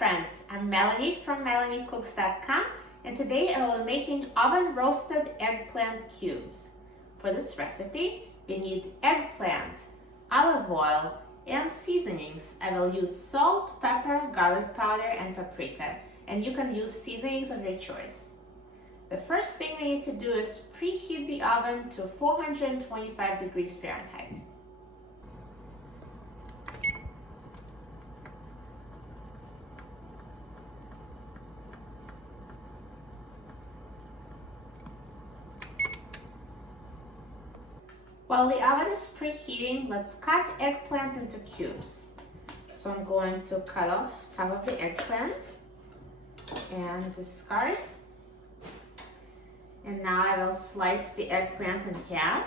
friends, I'm Melanie from melaniecooks.com, and today I will be making oven roasted eggplant cubes. For this recipe, we need eggplant, olive oil, and seasonings. I will use salt, pepper, garlic powder, and paprika, and you can use seasonings of your choice. The first thing we need to do is preheat the oven to 425 degrees Fahrenheit. While the oven is preheating, let's cut eggplant into cubes. So I'm going to cut off top of the eggplant and discard. And now I will slice the eggplant in half.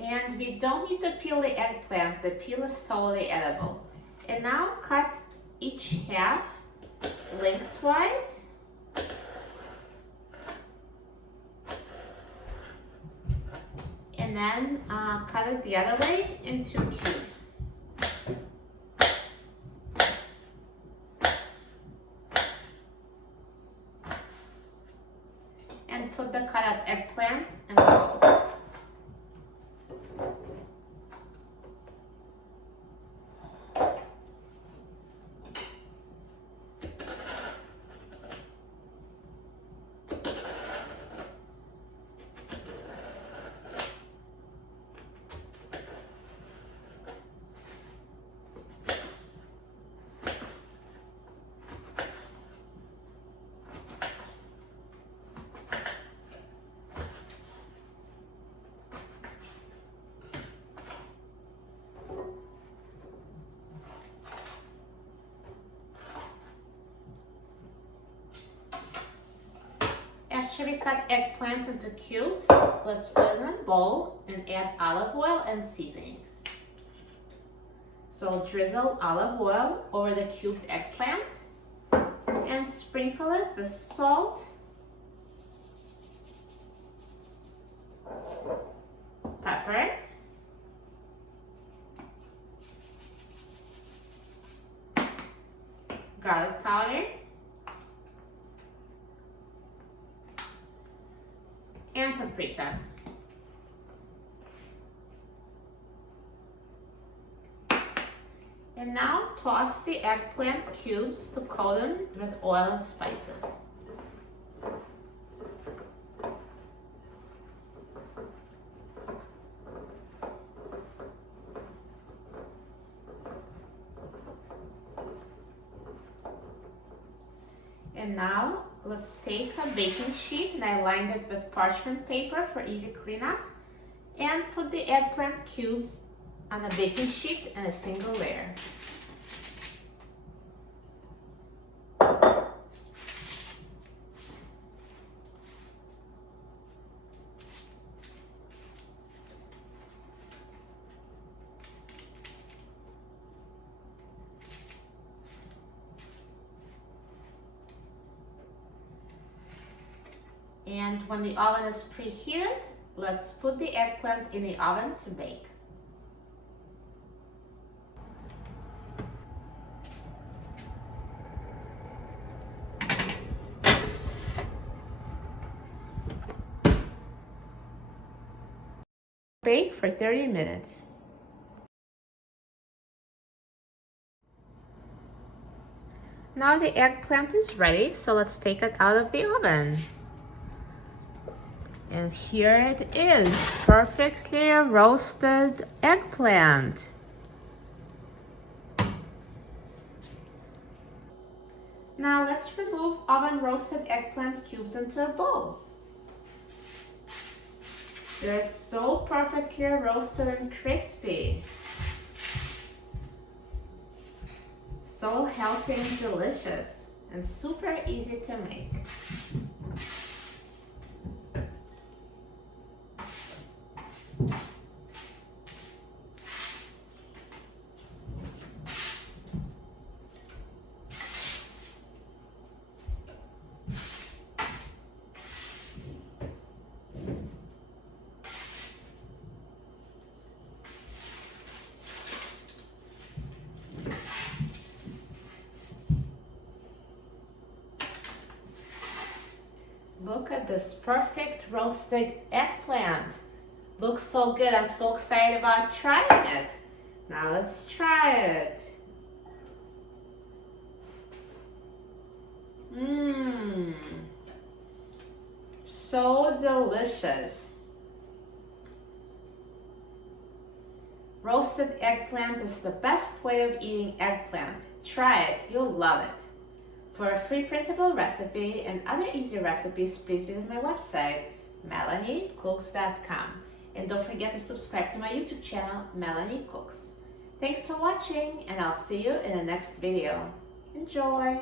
And we don't need to peel the eggplant, the peel is totally edible. And now cut each half lengthwise. And then cut it the other way into cubes. And put the cut up eggplant in the bowl. After we cut eggplant into cubes, let's put it in a bowl and add olive oil and seasonings. So drizzle olive oil over the cubed eggplant and sprinkle it with salt, pepper, garlic powder, and paprika. And now toss the eggplant cubes to coat them with oil and spices. And now let's take a baking sheet, and I lined it with parchment paper for easy cleanup, and put the eggplant cubes on a baking sheet in a single layer. And when the oven is preheated, let's put the eggplant in the oven to bake. Bake for 30 minutes. Now the eggplant is ready, so let's take it out of the oven. And here it is, perfectly roasted eggplant. Now let's remove oven roasted eggplant cubes into a bowl. They're so perfectly roasted and crispy. So healthy and delicious, and super easy to make. this perfect roasted eggplant. Looks so good. I'm so excited about trying it. Now let's try it. Mmm. So delicious. Roasted eggplant is the best way of eating eggplant. Try it, you'll love it. For a free printable recipe and other easy recipes, please visit my website, melaniecooks.com. And don't forget to subscribe to my YouTube channel, Melanie Cooks. Thanks for watching, and I'll see you in the next video. Enjoy!